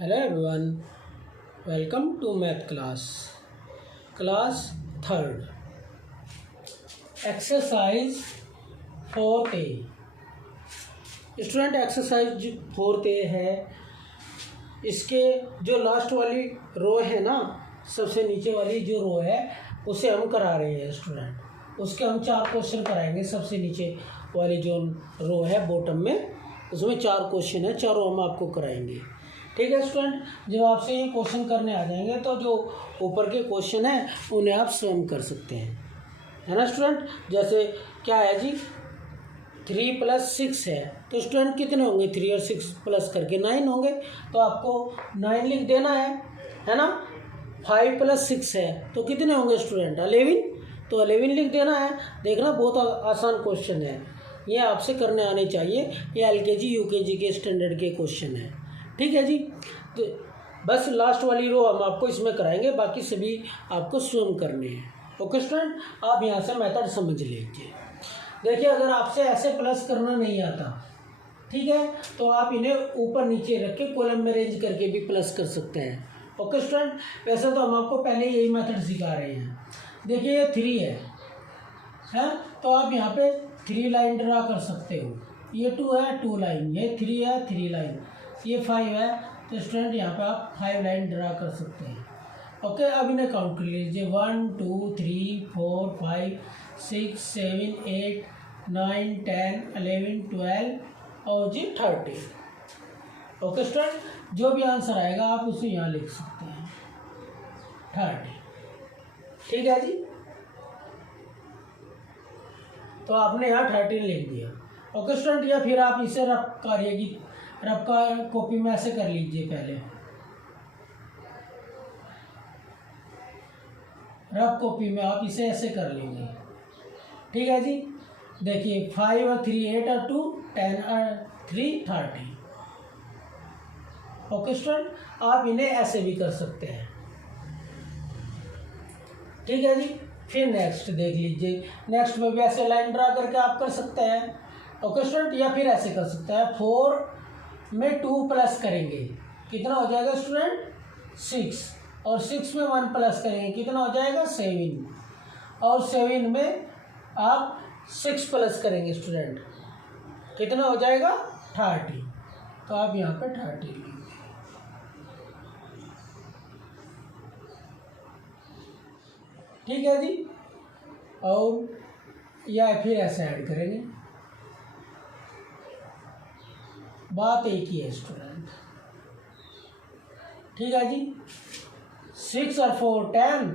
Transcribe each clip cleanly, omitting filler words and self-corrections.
Hello everyone, welcome to math class 3rd, exercise 4A। Student exercise 4A है। इसके जो last वाली रो है ना, सबसे नीचे वाली जो रो है उसे हम करा रहे हैं स्टूडेंट। उसके हम 4 क्वेश्चन कराएंगे। सबसे नीचे वाली जो रो है बॉटम में, उसमें 4 क्वेश्चन है, चारों हम आपको कराएंगे। ठीक है स्टूडेंट, जब आपसे ये क्वेश्चन करने आ जाएंगे तो जो ऊपर के क्वेश्चन हैं उन्हें आप स्वयं कर सकते हैं, है ना स्टूडेंट। जैसे क्या है जी, 3 + 6 है, तो स्टूडेंट कितने होंगे? 3 और 6 प्लस करके 9 होंगे, तो आपको 9 लिख देना है ना। 5 + 6 है तो कितने होंगे स्टूडेंट? 11, तो 11 लिख देना है। देखना बहुत आसान क्वेश्चन है, ये आपसे करने आने चाहिए। ये LKG UKG के स्टैंडर्ड के क्वेश्चन है। ठीक है जी, तो बस लास्ट वाली रो हम आपको इसमें कराएंगे, बाकी सभी आपको स्वयं करने हैं। ओके स्टूडेंट, आप यहाँ से मेथड समझ लीजिए। देखिए, अगर आपसे ऐसे प्लस करना नहीं आता, ठीक है, तो आप इन्हें ऊपर नीचे रख के कॉलम में अरेंज करके भी प्लस कर सकते हैं। ओके स्टूडेंट, वैसे तो हम आपको पहले यही मेथड सिखा रहे हैं। देखिए ये 3 है, तो आप यहाँ पे 3 लाइन ड्रा कर सकते हो। ये 2 है, 2 लाइन, ये 3 है, 3 लाइन, ये 5 है, तो स्टूडेंट यहाँ पे आप 5 लाइन ड्रा कर सकते हैं। ओके, अब इन्हें काउंट कर लीजिए। 1 2 3 4 5 6 7 8 9 10 11 12 और जी 30। ओके स्टूडेंट, जो भी आंसर आएगा आप उसे यहाँ लिख सकते हैं, 30। ठीक है जी, तो आपने यहाँ 13 लिख दिया। ओके स्टूडेंट, या फिर आप इसे रफ कार्य की रफ का कॉपी में ऐसे कर लीजिए। पहले रफ कॉपी में आप इसे ऐसे कर लेंगे। ठीक है जी, देखिए 5 और 3 8 और 2 10 और 3 30। ओके स्टूडेंट, आप इन्हें ऐसे भी कर सकते हैं। ठीक है जी, फिर नेक्स्ट देख लीजिए। नेक्स्ट में भी ऐसे लाइन ड्रा करके आप कर सकते हैं। ओके स्टूडेंट, या फिर ऐसे कर सकते हैं। 4 में 2 प्लस करेंगे, कितना हो जाएगा स्टूडेंट? 6, और 6 में 1 प्लस करेंगे, कितना हो जाएगा? 7, और 7 में आप 6 प्लस करेंगे स्टूडेंट, कितना हो जाएगा? 30। तो आप यहाँ पे 30 लिखेंगे। ठीक है जी, और या फिर ऐसे ऐड करेंगे। बात एक ही है स्टूडेंट। ठीक है जी, 6 और 4 10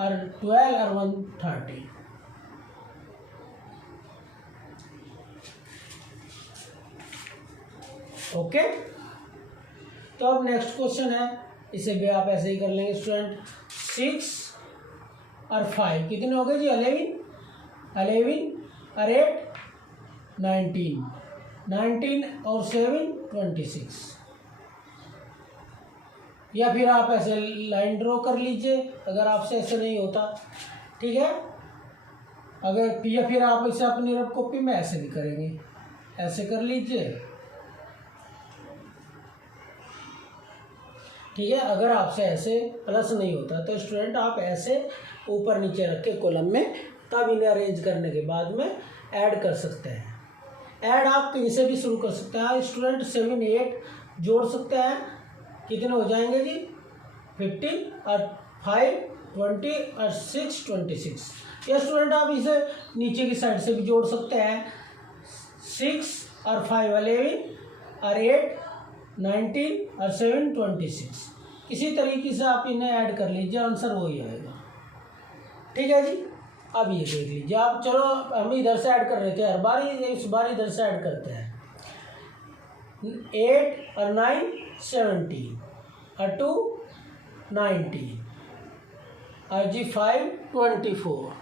और 12 और 1 30। ओके, तो अब नेक्स्ट क्वेश्चन है, इसे भी आप ऐसे ही कर लेंगे स्टूडेंट। 6 और 5 कितने हो गए जी? 11 और 8 19 और 7 26। या फिर आप ऐसे लाइन ड्रॉ कर लीजिए अगर आपसे ऐसे नहीं होता। ठीक है, अगर या फिर आप इसे अपनी रफ कॉपी में ऐसे भी करेंगे, ऐसे कर लीजिए। ठीक है, अगर आपसे ऐसे प्लस नहीं होता तो स्टूडेंट आप ऐसे ऊपर नीचे रख के कॉलम में, तब इन्हें अरेंज करने के बाद में ऐड कर सकते हैं। ऐड आप कहीं से भी शुरू कर सकते हैं स्टूडेंट। 7 8 जोड़ सकते हैं, कितने हो जाएंगे जी? 15 और 5 20 और 6 26। या स्टूडेंट आप इसे नीचे की साइड से भी जोड़ सकते हैं। 6 और 5 11 और 8 19 और 7 26। इसी तरीके से आप इन्हें ऐड कर लीजिए, आंसर वही आएगा। ठीक है जी, अब ये देख लीजिए आप। चलो, हम इधर से ऐड कर रहे थे हर बार, इस बार इधर से ऐड करते हैं। 8 और 9 17 और 2 19 और जी 5 24।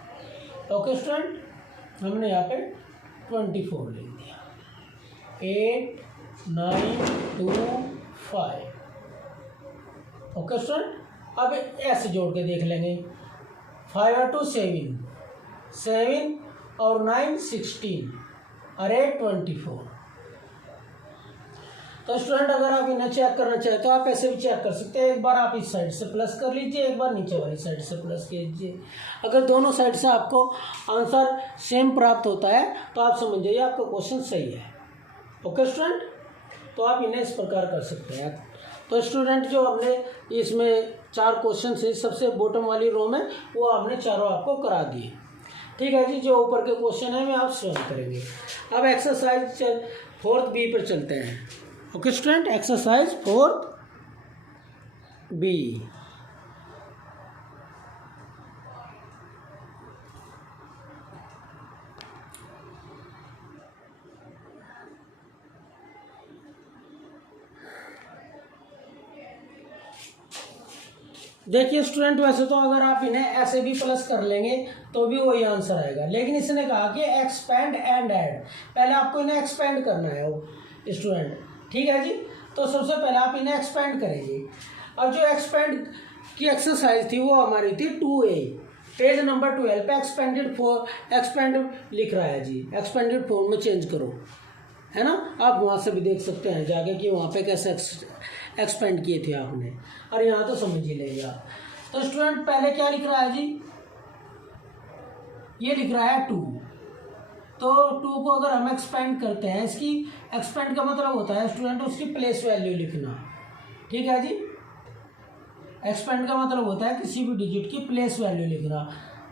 ओके स्टूडेंट, हमने यहाँ पे 24 लिख दिया। 8 9 2 5। ओके स्टूडेंट, अब ऐसे जोड़ के देख लेंगे। 5 और 2 7 और 9 16 और 8 24। तो स्टूडेंट अगर आप इन्हें चेक करना चाहें तो आप ऐसे भी चेक कर सकते हैं। एक बार आप इस साइड से प्लस कर लीजिए, एक बार नीचे वाली साइड से प्लस कीजिए। अगर दोनों साइड से आपको आंसर सेम प्राप्त होता है तो आप समझ जाइए आपका क्वेश्चन सही है। ओके स्टूडेंट, तो आप इन्हें इस प्रकार कर सकते हैं। तो स्टूडेंट जो हमने इसमें 4 क्वेश्चन से सबसे बॉटम वाली रो में वो हमने चारों आपको करा दिए। ठीक है जी, जो ऊपर के क्वेश्चन है वे आप सॉल्व करेंगे। अब एक्सरसाइज 4th बी पर चलते हैं। Okay student, exercise 4th B. देखिए स्टूडेंट, वैसे तो अगर आप इन्हें ऐसे भी प्लस कर लेंगे तो भी वही आंसर आएगा, लेकिन इसने कहा कि एक्सपेंड एंड ऐड। पहले आपको इन्हें एक्सपेंड करना है वो स्टूडेंट। ठीक है जी, तो सबसे पहले आप इन्हें एक्सपेंड करेंगे। अब जो एक्सपेंड की एक्सरसाइज थी वो हमारी थी 2A, पेज नंबर 12 पे एक्सपेंड लिख रहा है जी। एक्सपेंडेड फॉर्म में चेंज करो, है ना। आप वहाँ से भी देख सकते हैं जाके कि वहाँ पे कैसे एक्सपेंड किए थे आपने, और यहाँ तो समझ ही लेंगे आप। तो स्टूडेंट पहले क्या लिख रहा है जी, ये लिख रहा है 2। तो 2 को अगर हम एक्सपेंड करते हैं, इसकी एक्सपेंड का मतलब होता है स्टूडेंट उसकी प्लेस वैल्यू लिखना। ठीक है जी, एक्सपेंड का मतलब होता है किसी भी डिजिट की प्लेस वैल्यू लिखना।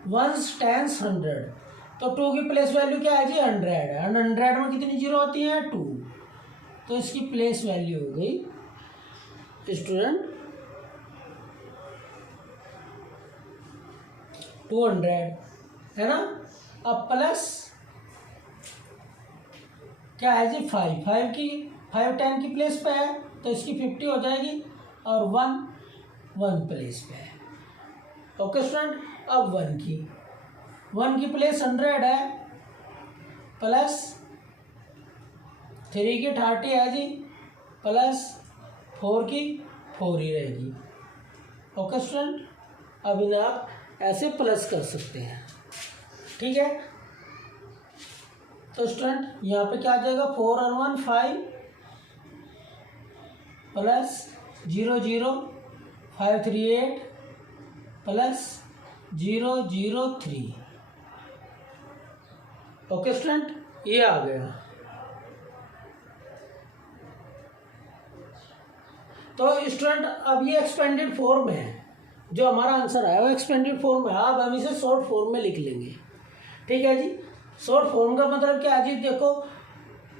1s 10s 100, तो 2 की प्लेस वैल्यू क्या है जी 100 है। 100 में कितनी जीरो होती है 2, तो इसकी प्लेस वैल्यू हो गई स्टूडेंट 200, है ना। अब प्लस क्या है जी 5 10 की प्लेस पे है तो इसकी 50 हो जाएगी, और 1 प्लेस पे है। ओके स्टूडेंट, अब 1 की प्लेस 100 है, प्लस 3 की 30 है जी, प्लस 4 की 4 ही रहेगी। ओके स्टूडेंट, अब इन्हें आप ऐसे प्लस कर सकते हैं। ठीक है, तो स्टूडेंट यहाँ पे क्या आ जाएगा 4 और 1 5, प्लस 0 0 5 3 8, प्लस 0 0 3। ओके स्टूडेंट, ये आ गया। तो स्टूडेंट अब ये एक्सपेंडेड फॉर्म है, जो हमारा आंसर है वो एक्सपेंडेड फॉर्म है। अब हम इसे शॉर्ट फॉर्म में लिख लेंगे। ठीक है जी, शॉर्ट फॉर्म का मतलब क्या है जी, देखो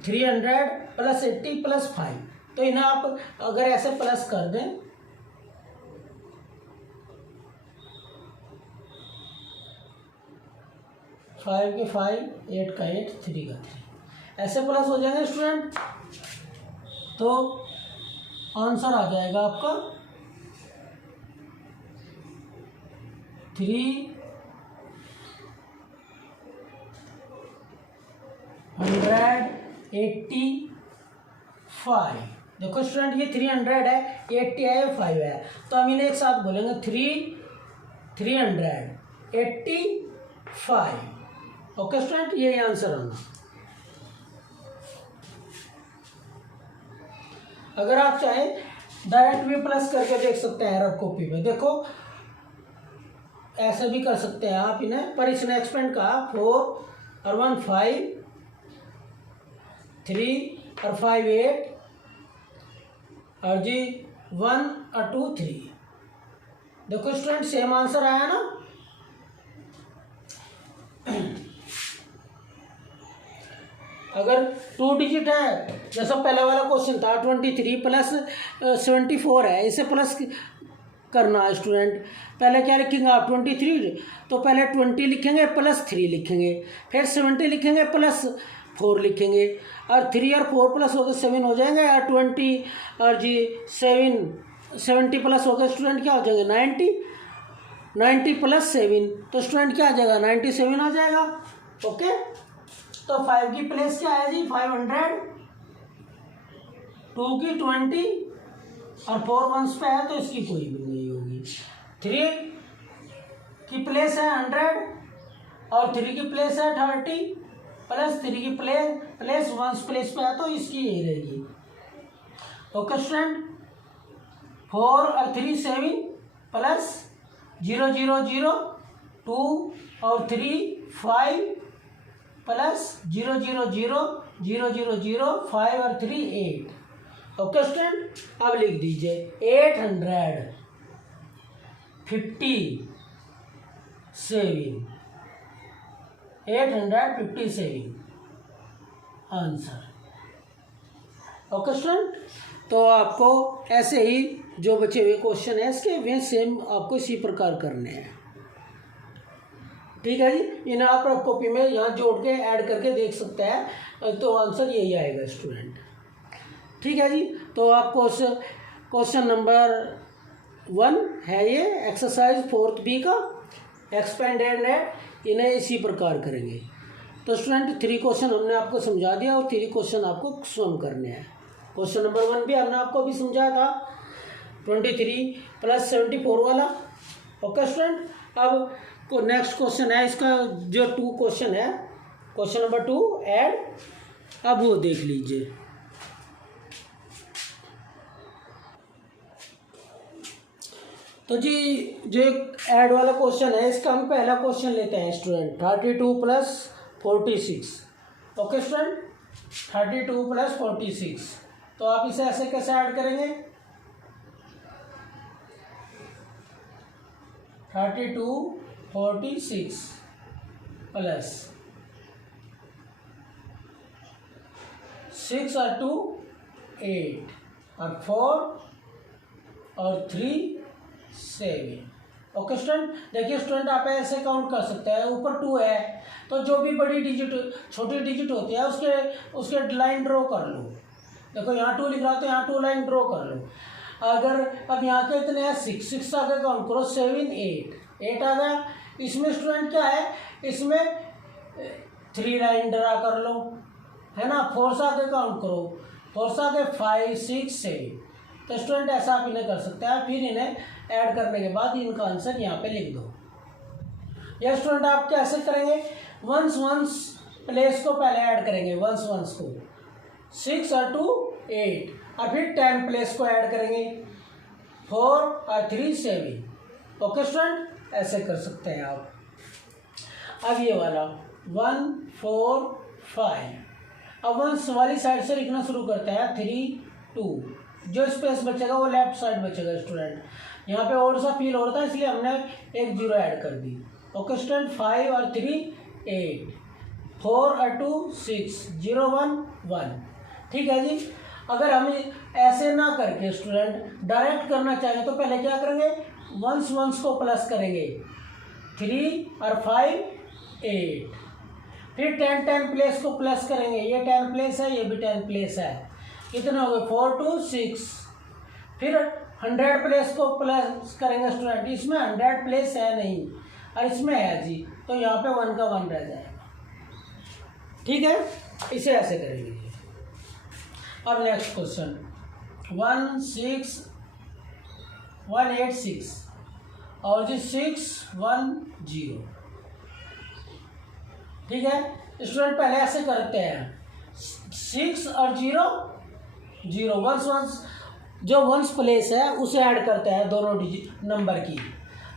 300 प्लस 80 प्लस 5, तो इन्हें आप अगर ऐसे प्लस कर दें, फाइव के 5, 8 का 8, 3 का 3, ऐसे प्लस हो जाएंगे स्टूडेंट। तो आंसर आ जाएगा आपका 385। देखो स्टूडेंट ये 300 है, 80 है, 5 है, तो हम इन्हें एक साथ बोलेंगे 385। ओके स्टूडेंट, ये आंसर आना। अगर आप चाहें डायरेक्ट भी प्लस करके देख सकते हैं रफ कॉपी में। देखो ऐसे भी कर सकते हैं आप इन्हें, पर इसने एक्सपेंड कहा 4 और 1 5, 3 और 5 8, और जी 1 और 2 3। देखो स्टूडेंट सेम आंसर आया ना। अगर 2 डिजिट है, जैसा पहला वाला क्वेश्चन था 23 प्लस 74 है, इसे प्लस करना है स्टूडेंट। पहले क्या लिखेंगे आप 23, तो पहले 20 लिखेंगे प्लस 3 लिखेंगे, फिर 70 लिखेंगे प्लस 4 लिखेंगे, और 3 और 4 प्लस हो गए 7 हो जाएंगे, और 20 और जी 70 प्लस हो गए स्टूडेंट क्या हो जाएंगे 90 प्लस 7, तो स्टूडेंट क्या आ जाएगा 97 आ जाएगा। ओके, तो 5 की प्लेस क्या है जी 500, 2 की 20, और 4 वंस पे है तो इसकी कोई भी नहीं होगी। 3 की प्लेस है 100, और 3 की प्लेस है 30, प्लस 3 की प्लेस वंस प्लेस पे है तो इसकी यही रहेगी। ओके स्टूडेंट, 4 और 3 7 प्लस 0 0 0 2 और 3 5 प्लस 0 0 0 0 0 0 5 और 3 8। ओके स्टूडेंट, अब लिख दीजिए 857 आंसर। ओके स्टूडेंट, तो आपको ऐसे ही जो बचे हुए क्वेश्चन है इसके वे सेम आपको इसी प्रकार करने हैं। ठीक है जी, इन्हें आप कॉपी में यहाँ जोड़ के ऐड करके देख सकते हैं, तो आंसर यही आएगा स्टूडेंट। ठीक है जी, तो आप क्वेश्चन नंबर 1 है ये एक्सरसाइज 4th B का एक्सपेंड एंड ऐड, इन्हें इसी प्रकार करेंगे। तो स्टूडेंट 3 क्वेश्चन हमने आपको समझा दिया और 3 क्वेश्चन आपको स्वयं करने हैं। क्वेश्चन नंबर 1 भी हमने आपको अभी समझाया था 23 प्लस 74 वाला। ओके स्टूडेंट, अब नेक्स्ट क्वेश्चन है इसका जो 2 क्वेश्चन है, क्वेश्चन नंबर 2 ऐड, अब वो देख लीजिए। तो जी जो ऐड वाला क्वेश्चन है इसका हम पहला क्वेश्चन लेते हैं student, 32 plus 46। Okay student, 32 plus 46, तो आप इसे ऐसे कैसे ऐड करेंगे? 32 46 प्लस 6 और 2 8 और 4 और 3 7। ओके स्टूडेंट, देखिए स्टूडेंट आप ऐसे काउंट कर सकते हैं, ऊपर 2 है तो जो भी बड़ी डिजिट छोटी डिजिट होती है उसके लाइन ड्रॉ कर लो। देखो यहाँ 2 लिख रहा तो यहाँ 2 लाइन ड्रॉ कर लो। अगर अब यहाँ के इतने हैं 6 आगे काउंट करो, 7 8 आ गया। इसमें स्टूडेंट क्या है, इसमें 3 लाइन ड्रा कर लो, है ना। 4 से आगे काउंट करो, 4 से आगे 5 6 7। तो स्टूडेंट ऐसा आप इन्हें कर सकते हैं। फिर इन्हें ऐड करने के बाद इनका आंसर यहाँ पे लिख दो। या स्टूडेंट आप कैसे करेंगे, वंस प्लेस को पहले ऐड करेंगे, वंस को 6 और 2 8 और फिर 10 प्लेस को ऐड करेंगे 4 और 3 7। ओके स्टूडेंट, ऐसे कर सकते हैं आप। अब ये वाला 1 4 5, अब वंस वाली साइड से लिखना शुरू करते हैं 3 2, जो स्पेस बचेगा वो लेफ्ट साइड बचेगा स्टूडेंट। यहाँ पे और सा फील हो रहा था इसलिए हमने एक 0 ऐड कर दी। ओके स्टूडेंट, 5 और 3 8, 4 और 2 6 0 1 1। ठीक है जी, अगर हम ऐसे ना करके स्टूडेंट डायरेक्ट करना चाहें तो पहले क्या करेंगे, वंस को प्लस करेंगे, 3 और 5 8, फिर 10 प्लेस को प्लस करेंगे, ये 10 प्लेस है ये भी 10 प्लेस है, कितने हो गए 4 2 6। फिर 100 प्लेस को प्लस करेंगे स्टूडेंट, इसमें 100 प्लेस है नहीं और इसमें है जी, तो यहाँ पे 1 का 1 रह जाएगा। ठीक है, इसे ऐसे करेंगे। अब नेक्स्ट क्वेश्चन 186 और जी 610। ठीक है स्टूडेंट, पहले ऐसे करते हैं 6 और 0 0, वंस जो वंस प्लेस है उसे ऐड करते हैं दोनों डिजिट नंबर की।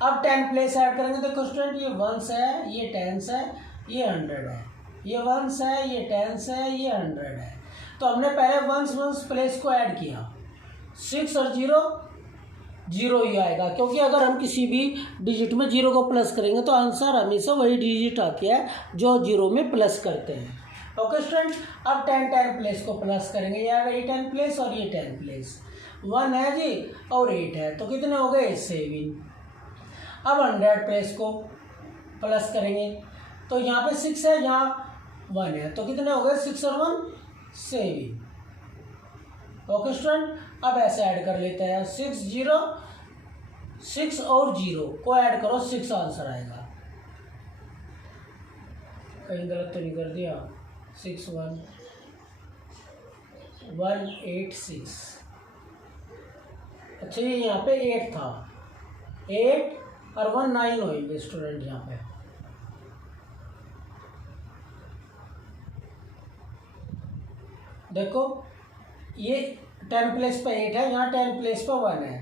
अब 10 प्लेस ऐड करेंगे, देखो स्टूडेंट ये वंस है ये 10 है ये 100 है, ये वंस है ये 10 है ये 100 है। तो हमने पहले वंस प्लेस को ऐड किया, 6 और 0 0 ही आएगा, क्योंकि अगर हम किसी भी डिजिट में 0 को प्लस करेंगे तो आंसर हमेशा वही डिजिट आती है जो 0 में प्लस करते हैं। ओके स्टूडेंट, अब 10 प्लेस को प्लस करेंगे, यार ये 10 प्लेस और ये 10 प्लेस, 1 है जी और 8 है, तो कितने हो गए 7। अब 100 प्लेस को प्लस करेंगे, तो यहाँ पे 6 है यहाँ 1 है, तो कितने हो गए 6 और 1 7। ओके स्टूडेंट, अब ऐसे ऐड कर लेते हैं 6 और 0 को ऐड करो, 6 आंसर आएगा। कहीं गलत तो नहीं कर दिया, 6 1 186। अच्छा ये यहाँ पे 8 था, 8 और 1 9 होंगे स्टूडेंट। यहाँ पे देखो ये 10 प्लेस पे 8 है, यहाँ 10 प्लेस पे 1 है।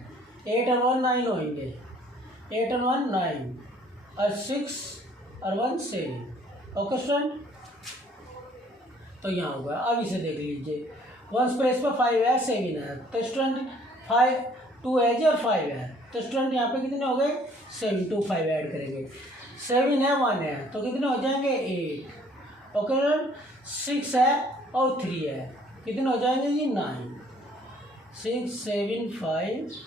8 और 1 9 होंगे, 8 और 1 9 और 6 और 1 7। ओके स्टूडेंट, तो यहाँ होगा। अब इसे देख लीजिए, 1 प्लेस पे 5 है, 7 है, तो स्टूडेंट 5 2 है जी और 5 है, तो स्टूडेंट यहाँ पे कितने हो गए 7 2 5 ऐड करेंगे, 7 है 1 है तो कितने हो जाएंगे 8। ओके स्टूडेंट, 6 है और 3 है, कितने हो जाएंगे जी 9। 6 7 5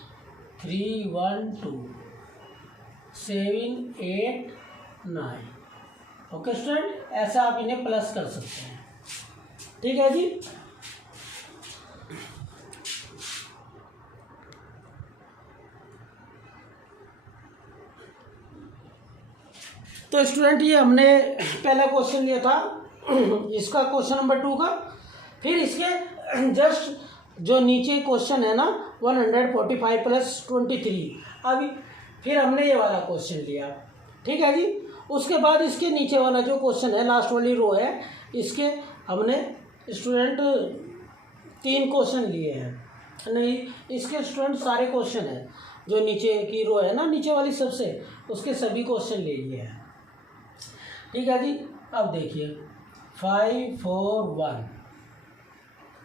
3 1 2 7 8 9। ओके स्टूडेंट, ऐसा आप इन्हें प्लस कर सकते हैं। ठीक है जी। तो स्टूडेंट ये हमने पहला क्वेश्चन लिया था इसका, क्वेश्चन नंबर 2 का। फिर इसके जस्ट जो नीचे क्वेश्चन है ना 145 प्लस 23, अभी फिर हमने ये वाला क्वेश्चन लिया। ठीक है जी। उसके बाद इसके नीचे वाला जो क्वेश्चन है, लास्ट वाली रो है, इसके हमने स्टूडेंट 3 क्वेश्चन लिए हैं। नहीं, इसके स्टूडेंट सारे क्वेश्चन हैं जो नीचे की रो है ना, नीचे वाली सबसे, उसके सभी क्वेश्चन ले लिए हैं। ठीक है जी। अब देखिए 5 4 1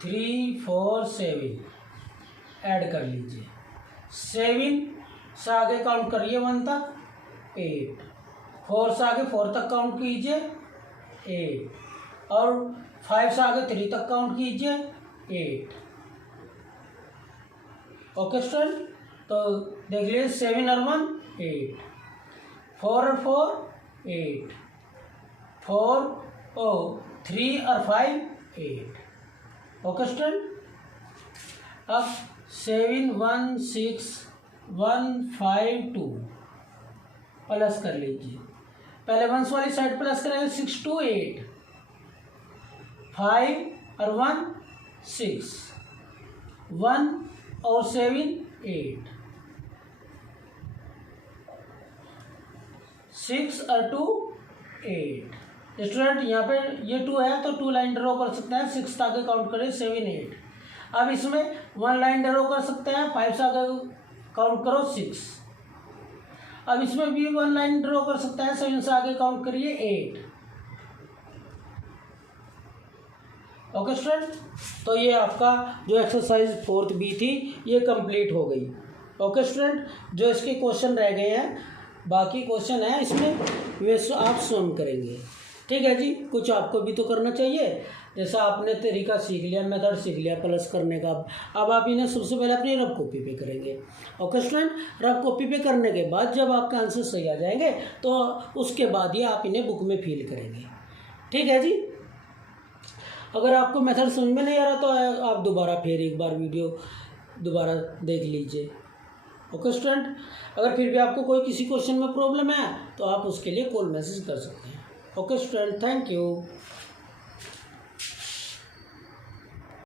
3 4 7 ऐड कर लीजिए। 7 से आगे काउंट करिए 1 तक 8, 4 से आगे 4 तक काउंट कीजिए 8, और 5 से आगे 3 तक काउंट कीजिए 8। ओके स्टूडेंट, तो देख लीजिए 7 और 1 8, 4 और 4 8, 4 और 3 और 5 8। ओके स्टूडेंट, अब 7 1 6 1 5 2 प्लस कर लीजिए। पहले 1 वाली साइड प्लस करेंगे, 6 2 8, 5 और 1 6, 1 और 7 8, 6 और 2 8। स्टूडेंट यहाँ पे ये 2 है तो 2 लाइन ड्रॉ कर सकते हैं, 6 आगे काउंट करें 7 8। अब इसमें 1 लाइन ड्रॉ कर सकते हैं, 5 से आगे काउंट करो 6। अब इसमें भी 1 लाइन ड्रॉ कर सकते हैं, 7 से आगे काउंट करिए 8। ओके स्टूडेंट, तो ये आपका जो एक्सरसाइज 4th बी थी ये कंप्लीट हो गई। ओके स्टूडेंट, जो इसके क्वेश्चन रह गए हैं, बाकी क्वेश्चन है इसमें, वे आप स्वयं करेंगे। ठीक है जी। कुछ आपको भी तो करना चाहिए, जैसा आपने तरीका सीख लिया, मेथड सीख लिया प्लस करने का। अब आप इन्हें सबसे पहले अपनी रफ कॉपी पे करेंगे। ओके स्टूडेंट, रफ कॉपी पे करने के बाद जब आपके आंसर सही आ जाएंगे तो उसके बाद ही आप इन्हें बुक में फिल करेंगे। ठीक है जी। अगर आपको मेथड समझ में नहीं आ रहा तो आप दोबारा फिर एक बार वीडियो दोबारा देख लीजिए। ओके स्टूडेंट, अगर फिर भी आपको कोई किसी क्वेश्चन में प्रॉब्लम है तो आप उसके लिए कॉल मैसेज कर सकते हैं। Okay student, thank you.